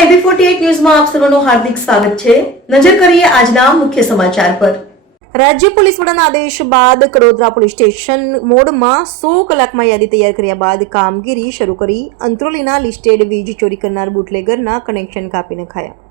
Forty ન્યૂઝમાં આપ સર્વનું હાર્દિક સ્વાગત છે. નજર કરીએ આજના મુખ્ય સમાચાર પર. રાજ્ય પોલીસ વડાના આદેશ બાદ કડોદરા પોલીસ સ્ટેશન મોડમાં સો કલાકમાં યાદી તૈયાર કર્યા બાદ કામગીરી શરૂ કરી અંત્રોલીના લિસ્ટેડ વીજ ચોરી કરનાર બુટલેગરના કનેક્શન કાપી નખાયા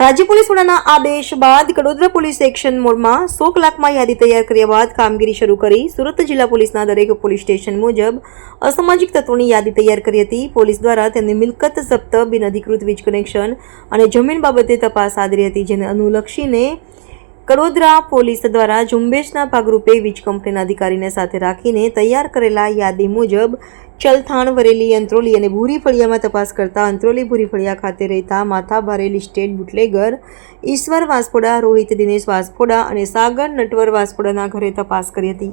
રાજ્ય પોલીસ વડાના આદેશ બાદ કડોદરા પોલીસ સેક્શન મોડમાં સો કલાકમાં યાદી તૈયાર કર્યા બાદ કામગીરી શરૂ કરી. સુરત જિલ્લા પોલીસના દરેક પોલીસ સ્ટેશન મુજબ અસામાજિક તત્વોની યાદી તૈયાર કરી હતી. પોલીસ દ્વારા તેમની મિલકત જપ્ત બિનઅધિકૃત વીજ કનેક્શન અને જમીન બાબતે તપાસ આદરી હતી, જેને અનુલક્ષીને કડોદરા પોલીસ દ્વારા ઝુંબેશના ભાગરૂપે વીજ કંપનીના અધિકારીને સાથે રાખીને તૈયાર કરેલા યાદી મુજબ ચલથાણ, વરેલી, અંત્રોલી અને ભૂરી ફળિયામાં તપાસ કરતા અંત્રોલી, ભૂરી ફળિયા ખાતે રહેતા માથા ભારે સ્ટેટ બુટલેગર, ઈશ્વર વાસપોડા, રોહિત, દિનેશ વાસપોડા અને સાગર નટવર વાસપોડાના ઘરે તપાસ કરી હતી.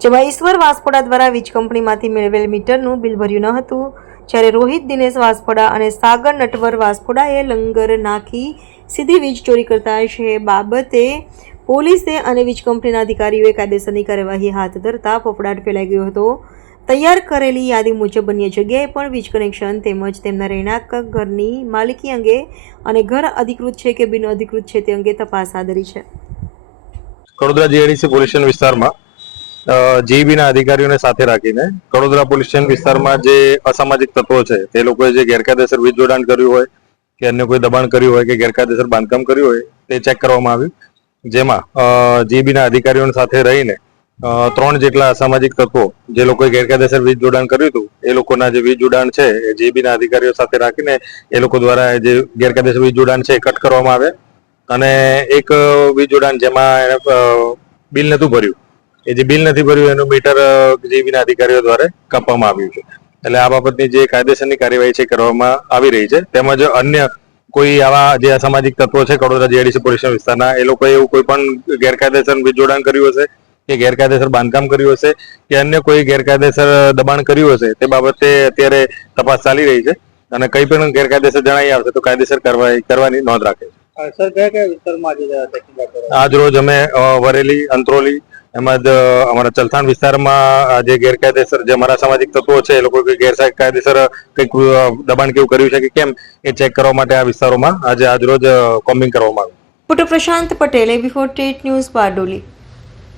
જેમાં ઈશ્વર વાસપોડા દ્વારા વીજ કંપનીમાંથી મેળવેલ મીટરનું બિલ ભર્યું ન હતું. જ્યારે રોહિત, દિનેશ વાસપોડા અને સાગર નટવર વાસપોડાએ લંગર નાખી સીધી વીજ ચોરી કરતા છે બાબતે પોલીસે અને વીજ કંપનીના અધિકારીઓએ કાયદેસરની કાર્યવાહી હાથ ધરતા ફફડાટ ફેલાઈ ગયો હતો. તૈયાર કરેલી યાદી મુજબ અન્ય જગ્યાએ પણ વીજ કનેક્શન તેમજ તેમના રહેણાંક, ઘરની માલિકી અંગે અને ઘર અધિકૃત છે કે બિન અધિકૃત છે તે અંગે તપાસ આદરી છે. કડોદરા જીઆઈડીસી પોલીસ સ્ટેશન વિસ્તારમાં જીબીના અધિકારીઓને સાથે રાખીને કડોદરા પોલીસ સ્ટેશન વિસ્તારમાં જે અસામાજિક તત્વો છે, તે લોકોએ જે ગેરકાયદેસર વીજ જોડાણ કર્યું હોય કે અન્ય કોઈ દબાણ કર્યું હોય કે ગેરકાયદેસર બાંધકામ કર્યું હોય, તે ચેક કરવામાં આવ્યું. જેમાં જીબીના અધિકારીઓની સાથે રહીને ત્રણ જેટલા અસામાજિક તત્વો, જે લોકોએ ગેરકાયદેસર વીજ જોડાણ કર્યું હતું, એ લોકોના જે વીજ જોડાણ છે, એ જેબીના અધિકારીઓ સાથે રાખીને એ લોકો દ્વારા જે ગેરકાયદેસર વીજ જોડાણ છે એ કટ કરવામાં આવે. અને એક વીજ જોડાણ જેમાં બિલ નહોતું ભર્યું. એ જે બિલ નથી ભર્યું, એનું મીટર જેબીના અધિકારીઓ દ્વારા કાપવામાં આવ્યું છે. એટલે આ બાબતની જે કાયદેસરની કાર્યવાહી છે કરવામાં આવી રહી છે. તેમજ અન્ય કોઈ આવા જે અસામાજિક તત્વો છે, કડોદરા જીઆઈડીસી પોલીસ વિસ્તારના એ લોકોએ એવું કોઈ પણ ગેરકાયદેસર વીજ જોડાણ કર્યું હશે કે ગેરકાયદેસર બાંધકામ કર્યું હશે કે અન્ય કોઈ ગેરકાયદેસર દબાણ કર્યું હશે તે બાબતે અત્યારે તપાસ ચાલી રહી છે અને કંઈ પણ ગેરકાયદેસર જણાઈ આવશે તો કાયદેસર કાર્યવાહી કરવાની નોંધ રાખે છે. આજે રોજ અમે વરેલી અંત્રોલી એમજ અમારા ચલથાણ વિસ્તારમાં જે ગેરકાયદેસર જે અમારા સામાજિક તત્વો છે એ લોકો ગેરકાયદેસર કંઈક દબાણ કેવું કર્યું છે કે કેમ એ ચેક કરવા માટે આ વિસ્તારોમાં આજે આજ રોજ કોમ્બિંગ કરવામાં આવ્યું. ફોટો પ્રશાંત પટેલે બિફોર ટેટ ન્યૂઝ બારડોલી.